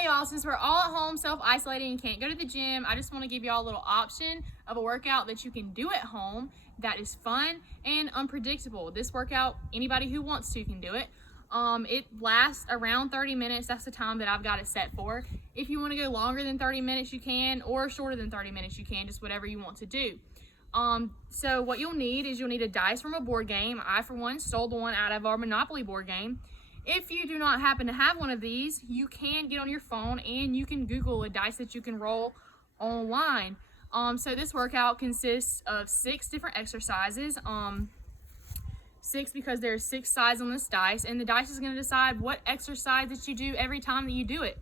Hey y'all, since we're all at home self-isolating and can't go to the gym, I just want to give y'all a little option of a workout that you can do at home that is fun and unpredictable. This workout, anybody who wants to can do it. It lasts around 30 minutes. That's the time that I've got it set for. If you want to go longer than 30 minutes, you can, or shorter than 30 minutes, you can, just whatever you want to do. So what you'll need is you'll need a dice from a board game. I, for one, stole the one out of our Monopoly board game. If you do not happen to have one of these, you can get on your phone and you can Google a dice that you can roll online. So this workout consists of 6 different exercises. 6 because there's 6 sides on this dice, and the dice is going to decide what exercise that you do every time that you do it.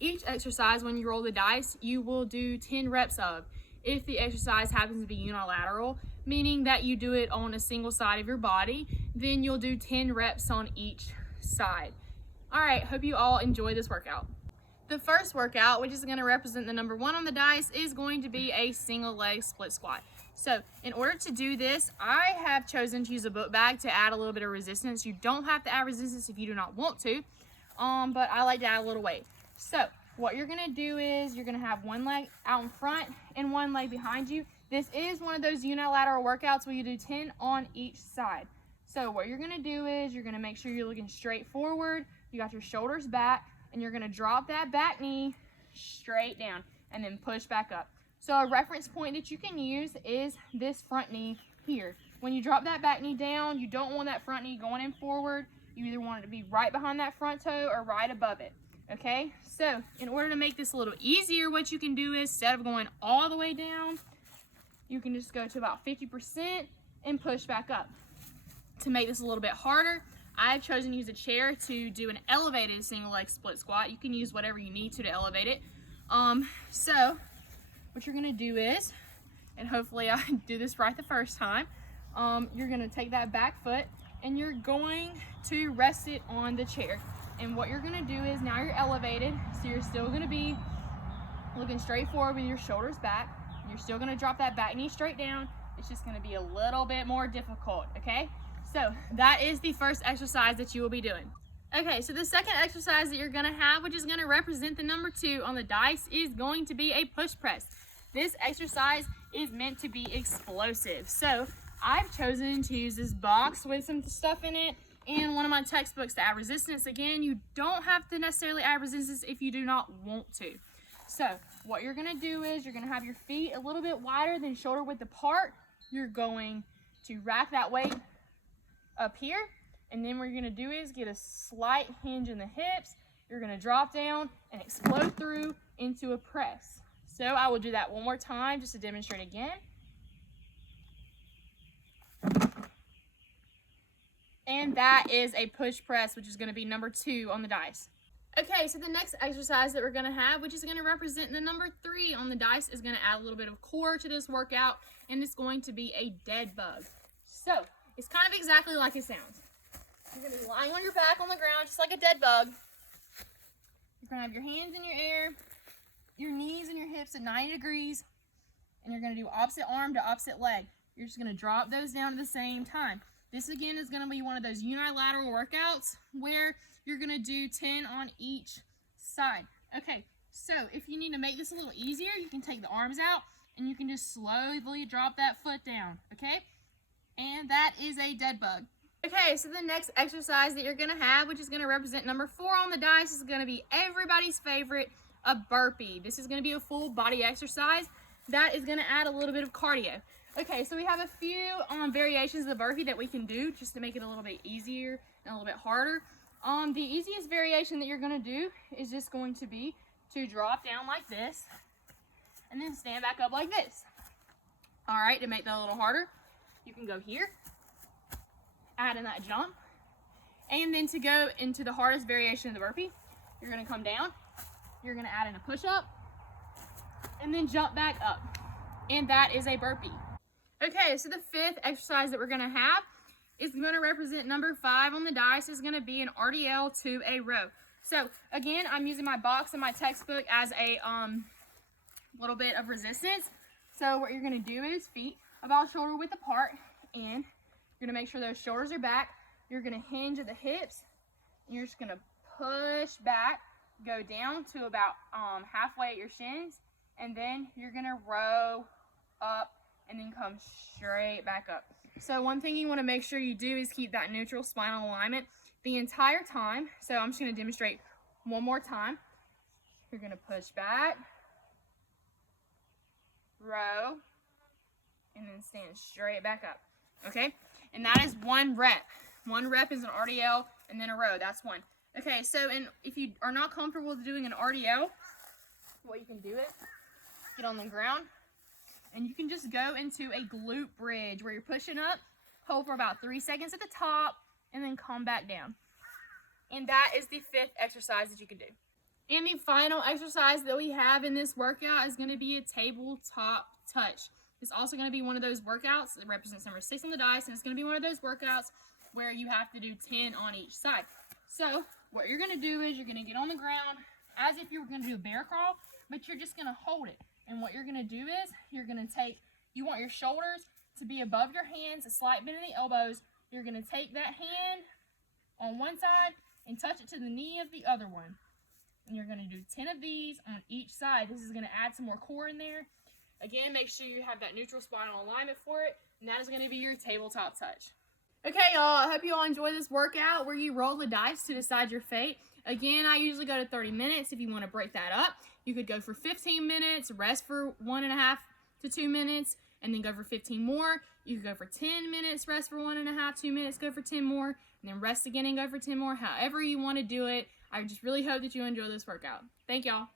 Each exercise, when you roll the dice, you will do 10 reps of. If the exercise happens to be unilateral, meaning that you do it on a single side of your body, then you'll do 10 reps on each side. All right, hope you all enjoy this workout. The first workout, which is going to represent the number 1 on the dice, is going to be a single leg split squat. So in order to do this, I have chosen to use a book bag to add a little bit of resistance. You don't have to add resistance if you do not want to, but I like to add a little weight. So what you're going to do is you're going to have one leg out in front and one leg behind you. This is one of those unilateral workouts where you do 10 on each side. So what you're going to do is you're going to make sure you're looking straight forward. You got your shoulders back, and you're going to drop that back knee straight down and then push back up. So a reference point that you can use is this front knee here. When you drop that back knee down, you don't want that front knee going in forward. You either want it to be right behind that front toe or right above it. Okay, so in order to make this a little easier, what you can do is instead of going all the way down, you can just go to about 50% and push back up. To make this a little bit harder, I've chosen to use a chair to do an elevated single leg split squat. You can use whatever you need to elevate it. So what you're gonna do is, and hopefully I do this right the first time, you're gonna take that back foot and you're going to rest it on the chair. And what you're gonna do is now you're elevated, so you're still gonna be looking straight forward with your shoulders back. You're still gonna drop that back knee straight down. It's just gonna be a little bit more difficult, okay? So that is the first exercise that you will be doing. Okay, so the second exercise that you're gonna have, which is gonna represent the number 2 on the dice, is going to be a push press. This exercise is meant to be explosive. So I've chosen to use this box with some stuff in it and one of my textbooks to add resistance. Again, you don't have to necessarily add resistance if you do not want to. So what you're gonna do is you're gonna have your feet a little bit wider than shoulder width apart. You're going to rack that weight up here, and then what you're gonna do is get a slight hinge in the hips. You're gonna drop down and explode through into a press. So I will do that one more time just to demonstrate again. And that is a push press, which is gonna be number 2 on the dice. Okay, so the next exercise that we're gonna have, which is gonna represent the number 3 on the dice, is gonna add a little bit of core to this workout, and it's going to be a dead bug. So it's kind of exactly like it sounds. You're going to be lying on your back on the ground just like a dead bug. You're going to have your hands in your air, your knees and your hips at 90 degrees, and you're going to do opposite arm to opposite leg. You're just going to drop those down at the same time. This again is going to be one of those unilateral workouts where you're going to do 10 on each side. Okay, so if you need to make this a little easier, you can take the arms out and you can just slowly drop that foot down, okay? And that is a dead bug. Okay, so the next exercise that you're gonna have, which is gonna represent number 4 on the dice, is gonna be everybody's favorite, a burpee. This is gonna be a full body exercise that is gonna add a little bit of cardio. Okay, so we have a few variations of the burpee that we can do just to make it a little bit easier and a little bit harder. The easiest variation that you're gonna do is just going to be to drop down like this and then stand back up like this. All right, to make that a little harder, you can go here, add in that jump, and then to go into the hardest variation of the burpee, you're gonna come down, you're gonna add in a push-up, and then jump back up. And that is a burpee. Okay, so the 5th exercise that we're gonna have is gonna represent number 5 on the dice. Is gonna be an RDL to a row. So again, I'm using my box and my textbook as a little bit of resistance. So what you're gonna do is feet about shoulder width apart, and you're gonna make sure those shoulders are back. You're gonna hinge at the hips, and you're just gonna push back go down to about halfway at your shins, and then you're gonna row up and then come straight back up. So one thing you want to make sure you do is keep that neutral spinal alignment the entire time. So I'm just going to demonstrate one more time. You're going to push back, row, and then stand straight back up. Okay? And that is one rep. One rep is an RDL and then a row. That's one. Okay, so if you are not comfortable doing an RDL, what you can do is get on the ground, and you can just go into a glute bridge where you're pushing up, hold for about 3 seconds at the top, and then come back down. And that is the 5th exercise that you can do. And the final exercise that we have in this workout is going to be a tabletop touch. It's also going to be one of those workouts that represents number 6 on the dice, and it's going to be one of those workouts where you have to do 10 on each side. So what you're going to do is you're going to get on the ground as if you were going to do a bear crawl, but you're just going to hold it. And what you're going to do is you're going to you want your shoulders to be above your hands, a slight bend in the elbows. You're going to take that hand on one side and touch it to the knee of the other one. And you're going to do 10 of these on each side. This is going to add some more core in there. Again, make sure you have that neutral spinal alignment for it. And that is going to be your tabletop touch. Okay, y'all, I hope you all enjoy this workout where you roll the dice to decide your fate. Again, I usually go to 30 minutes. If you want to break that up, you could go for 15 minutes, rest for 1.5 to 2 minutes, and then go for 15 more. You could go for 10 minutes, rest for 1.5, 2 minutes, go for 10 more, and then rest again and go for 10 more. However you want to do it. I just really hope that you enjoy this workout. Thank y'all.